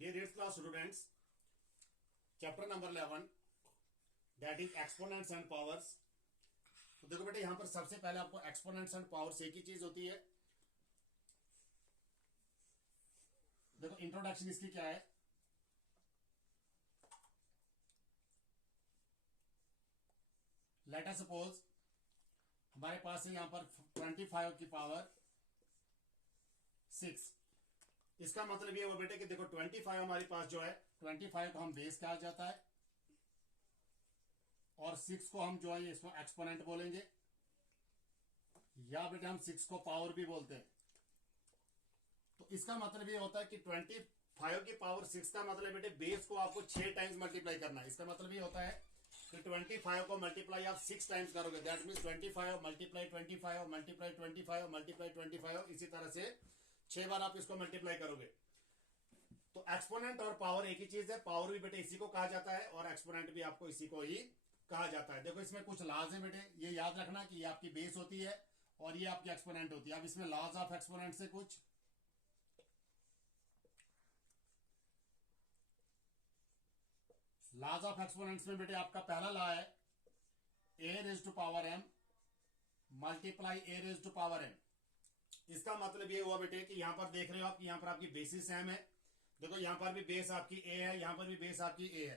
Dear 8th class students, chapter number 11 that is exponents and powers। तो देखो बेटे, यहां पर सबसे पहले आपको एक्सपोनेंट्स एंड पावर्स एक ही चीज होती है। देखो इंट्रोडक्शन इसकी क्या है। लेट अस सपोज हमारे पास है यहां पर 25 की पावर 6। इसका मतलब ये वो बेटे कि देखो 25 हमारे पास जो है 25 को हम बेस कहा जाता है और 6 को हम जो है इसको एक्सपोनेंट बोलेंगे या बेटे हम 6 को पावर भी बोलते हैं। तो इसका मतलब ये होता है कि 25 की पावर 6 का मतलब बेटे बेस को आपको 6 टाइम्स मल्टीप्लाई करना है। इसका मतलब ये होता है कि 25 को मल्टीप्लाई आप 6 टाइम्स करोगे, that means 25 multiply 25 multiply 25 multiply 25, इसी तरह से 6 बार आप इसको मल्टीप्लाई करोगे। तो एक्सपोनेंट और पावर एक ही चीज है। पावर भी बेटे इसी को कहा जाता है और एक्सपोनेंट भी आपको इसी को ही कहा जाता है। देखो इसमें कुछ लॉज है बेटे, ये याद रखना कि ये आपकी बेस होती है और ये आपकी एक्सपोनेंट होती है। अब इसमें लॉज ऑफ एक्सपोनेंट से कुछ लॉज ऑफ एक्सपोनेंट्स में बेटे आपका पहला लॉ है a raise to power m multiply a raise to power m. इसका मतलब ये हुआ बेटे कि यहां पर देख रहे हो आप, यहां पर आपकी बेसिस एम है। देखो यहां पर भी बेस आपकी ए है, यहां पर भी बेस आपकी ए है।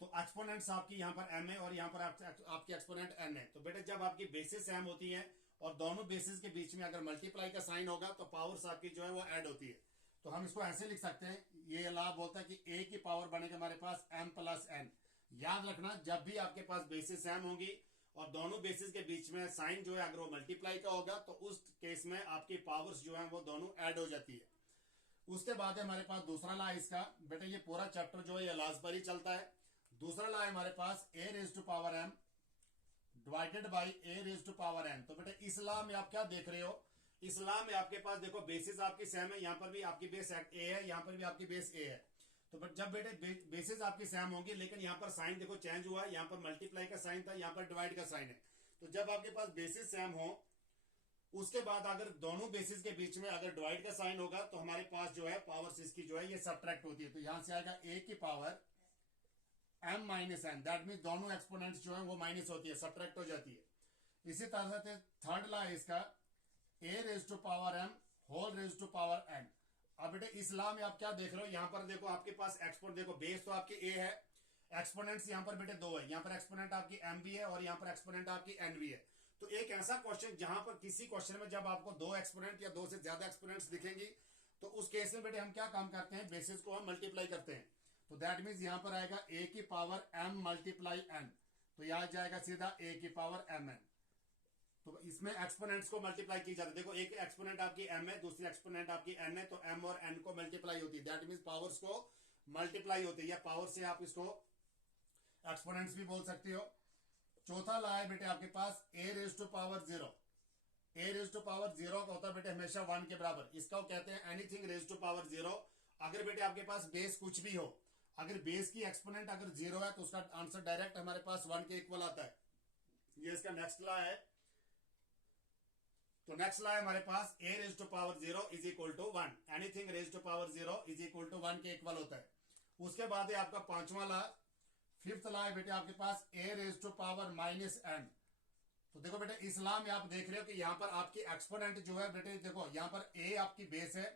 तो एक्सपोनेंट्स आपकी यहां पर एम है और यहां पर आपकी एक्सपोनेंट एन है। तो बेटे जब आपकी बेसिस एम होती है और दोनों बेसिस के बीच में अगर मल्टीप्लाई का साइन होगा तो पावर्स आपकी जो है वो ऐड होती है। तो हम इसको ऐसे लिख सकते हैं, ये लॉ बोलता है कि ए की पावर बनेगा हमारे पास एम प्लस एन। याद रखना जब भी आपके पास बेसिस एम होगी और दोनों बेसिस के बीच में साइन जो है अगर वो मल्टीप्लाई का होगा तो उस केस में आपकी पावर्स जो है वो दोनों ऐड हो जाती है। उसके बाद है हमारे पास दूसरा लॉ इसका। बेटे ये पूरा चैप्टर जो है ये लॉज पर ही चलता है। दूसरा लॉ है हमारे पास a raise to power m divided by a raise to power n. तो बेटे इस लॉ में आप क्या देख रहे हो, इस लॉ में आपके पास देखो बेसिस आपकी सेम है, यहां पर भी आपकी बेस ए है, यहां पर भी आपकी बेस ए है। तो जब बेटे बेसिस आपकी सेम होंगी लेकिन यहां पर साइन देखो चेंज हुआ है, यहां पर मल्टीप्लाई का साइन था, यहां पर डिवाइड का साइन है। तो जब आपके पास बेसिस सेम हो उसके बाद अगर दोनों बेसिस के बीच में अगर डिवाइड का साइन होगा तो हमारे पास जो है पावर्स इसकी जो है ये सब्ट्रैक्ट होती है। तो यहां से आएगा ए की power m minus n, that mean दोनों एक्सपोनेंट्स जो है वो माइनस होती है, सब्ट्रैक्ट हो जाती है। इसी तरह से थर्ड लॉ है इसका a raise to power m whole raise to power n. अब बेटे इस लॉ में आप क्या देख रहे हो, यहां पर देखो आपके पास एक्सपोनेंट देखो बेस तो आपकी ए है, एक्सपोनेंट्स यहां पर बेटे दो है, यहां पर एक्सपोनेंट आपकी एम भी है और यहां पर एक्सपोनेंट आपकी एन भी है। तो एक ऐसा क्वेश्चन जहां पर किसी क्वेश्चन में जब आपको दो एक्सपोनेंट या दो से ज्यादा एक्सपोनेंट्स दिखेंगी तो उस केस में बेटे हम क्या काम करते हैं, बेसिस को हम मल्टीप्लाई करते हैं। तो दैट मीन्स यहां पर आएगा ए की पावर एम मल्टीप्लाई एन, तो यहां जाएगा सीधा ए की पावर एम एन। तो इसमें एक्सपोनेंट्स को मल्टीप्लाई की जाती है। देखो एक एक्सपोनेंट आपकी एम है, दूसरी एक्सपोनेंट आपकी एन है, तो एम और एन को मल्टीप्लाई होती है, दैट मीन्स पावर्स को मल्टीप्लाई होती है, या पावर से आप इसको एक्सपोनेंट्स भी बोल सकते हो। चौथा लॉ है बेटे आपके पास a raise to power 0। A raise to power 0 का होता है बेटे हमेशा 1 के बराबर, इसका कहते हैं एनीथिंग रेज टू पावर 0। अगर बेटे आपके पास बेस कुछ भी हो, अगर बेस की एक्सपोनेंट अगर 0 है तो उसका आंसर डायरेक्ट हमारे पास 1 के इक्वल आता है। ये इसका नेक्स्ट लॉ है। तो नेक्स्ट लॉ है हमारे पास a raise to power 0 is equal to 1, anything raise to power 0 is equal to 1 के इक्वल होता है। उसके बाद है आपका पांचवा लॉ, फिफ्थ लॉ है बेटे आपके पास a raise to power minus n. तो देखो बेटे इस लॉ में आप देख रहे हो कि यहां पर आपकी एक्सपोनेंट जो है बेटे देखो यहां पर ए आपकी बेस है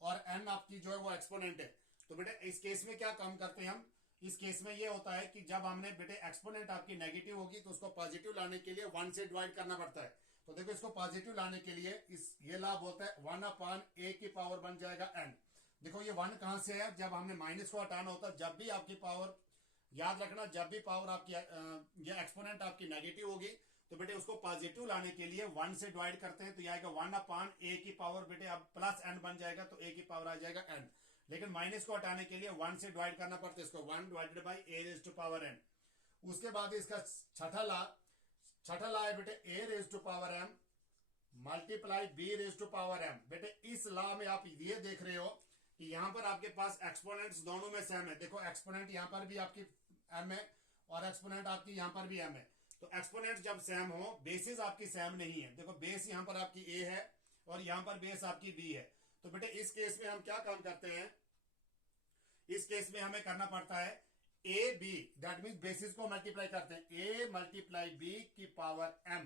और एन आपकी जो है वो एक्सपोनेंट है। तो बेटे इस केस में क्या काम करते हैं हम, इस केस में ये होता है कि जब हमने बेटे एक्सपोनेंट आपकी नेगेटिव होगी तो उसको पॉजिटिव लाने के लिए 1 से डिवाइड करना पड़ता है। तो देखो इसको पॉजिटिव लाने के लिए इस ये लॉ बोलता है 1 अपान ए की पावर बन जाएगा एन। देखो ये 1 कहां से है, जब हमने माइनस को हटाना होता है, जब भी आपकी पावर याद रखना जब भी पावर आपकी ये एक्सपोनेंट आपकी नेगेटिव होगी तो बेटे उसको पॉजिटिव लाने के लिए 1 से डिवाइड करते हैं। तो ये आएगा 1 अपान ए की पावर बेटे अब प्लस एन बन जाएगा, तो ए की पावर आ जाएगा एन। लेकिन माइनस को हटाने के लिए 1 से डिवाइड करना पड़ता है, इसको 1 divided by a raise to power n. उसके बाद इसका छठा लॉ है बेटे a raise to power m multiply b raise to power m. बेटे इस लॉ में आप ये देख रहे हो कि यहां पर आपके पास एक्सपोनेंट्स दोनों में सेम है। देखो एक्सपोनेंट यहां पर भी आपकी एम है और एक्सपोनेंट आपकी यहां पर भी एम है। तो एक्सपोनेंट जब सेम हो, बेसिस आपकी सेम नहीं है। देखो बेस यहां पर आपकी ए है और यहां पर बेस आपकी बी है। तो बेटे इस केस में हम क्या काम करते हैं, इस केस में हमें करना पड़ता है a b, that mean basis को मल्टीप्लाई करते हैं, ए मल्टीप्लाई बी की पावर एम।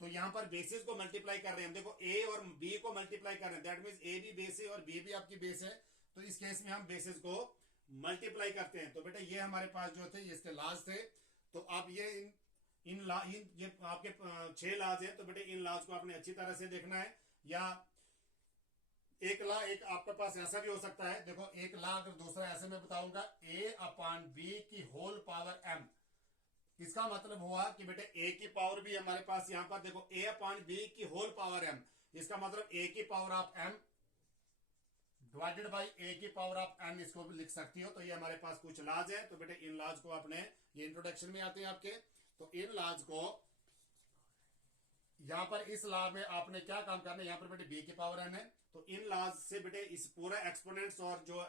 तो यहां पर बेसिस को मल्टीप्लाई कर रहे हैं हम, देखो ए और बी को मल्टीप्लाई कर रहे हैं, दैट मीन ए भी बेस है और बी भी आपकी बेस है। तो इस केस में हम बेसिस को मल्टीप्लाई करते हैं। तो बेटा ये हमारे पास जो थे ये इसके लाज थे। तो अब ये ये आपके 6 लाज है। तो बेटे इन लाज को आपने अच्छी तरह से देखना है। या एक ला एक आपके पास ऐसा भी हो सकता है, देखो एक ला अगर दूसरा ऐसे में बताऊंगा, ए अपॉन बी की होल पावर एम। इसका मतलब हुआ कि बेटे ए की पावर भी हमारे पास यहां पर देखो ए अपॉन बी की होल पावर एम, इसका मतलब ए की power of m divided by a की पावर ऑफ एन, इसको भी लिख सकती हो। तो ये हमारे पास कुछ लाज है। तो बेटे इन लाज को आपने, ये इंट्रोडक्शन में आते हैं आपके, तो इन लाज को यहां पर इस लॉ में आपने क्या काम करना है, यहां पर बेटे बी की पावर एन है। तो इन लॉज से बेटे इस पूरा एक्सपोनेंट्स और जो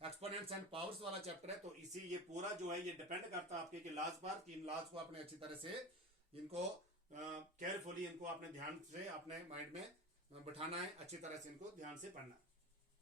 एक्सपोनेंट्स एंड पावर्स वाला चैप्टर है, तो इसी ये पूरा जो है ये डिपेंड करता है आपके कि लॉज पर। इन लॉज को आपने अच्छी तरह से इनको केयरफुली इनको अपने ध्यान से अपने माइंड में बिठाना है, अच्छी तरह से इनको ध्यान से पढ़ना है।